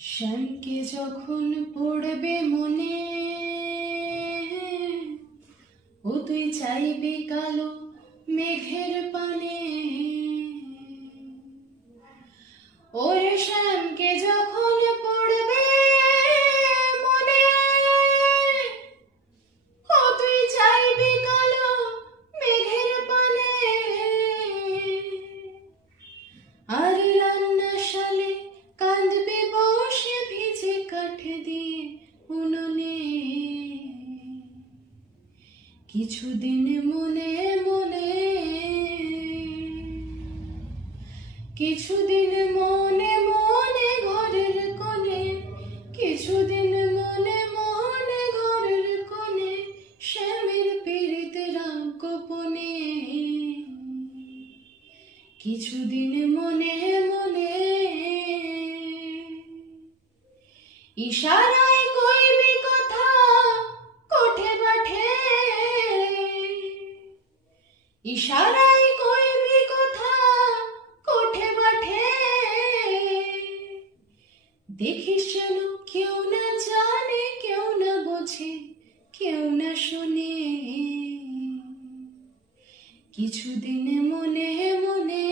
শ্যামকে যখন পড়বে মনে, ও তুই চাইবি কালো মেঘের পানে। ওরে শ্যামকে যখন পড়বে মনে, ও তুই চাইবি কালো মেঘের পানে। আর রান্নাশালে কাঁদবি বসে ভিজে কাঠ দিয়ে উনুনে। কিছুদিন মনে মনে, কিছুদিন মনে মনে ঘরের কোণে, কিছুদিন মনে মনে ঘরের কোণে শ্যামের পীড়িতে রাগ গোপনে। কিছুদিন মনে মনে, ইশারায় কইবি কথা কোঠে বাঠে। ইশারায় কইবি কথা কোঠে বাঠে। দেখিস যেন কেউ না জানে, কেউ না বোঝে, কেউ না শোনে। কিছুদিন মনে মনে,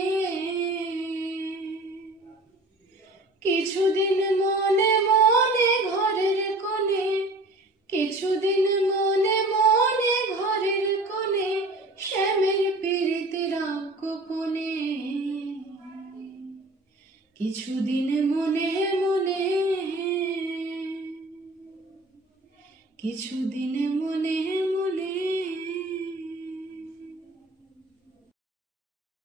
কিছুদিন মনে মনে ঘরের কোণে, কিছুদিন মনে মনে ঘরের কোণে শ্যামের পীড়িতে রাগ গোপনে। কিছুদিন মনে মনে, কিছুদিন মনে মনে।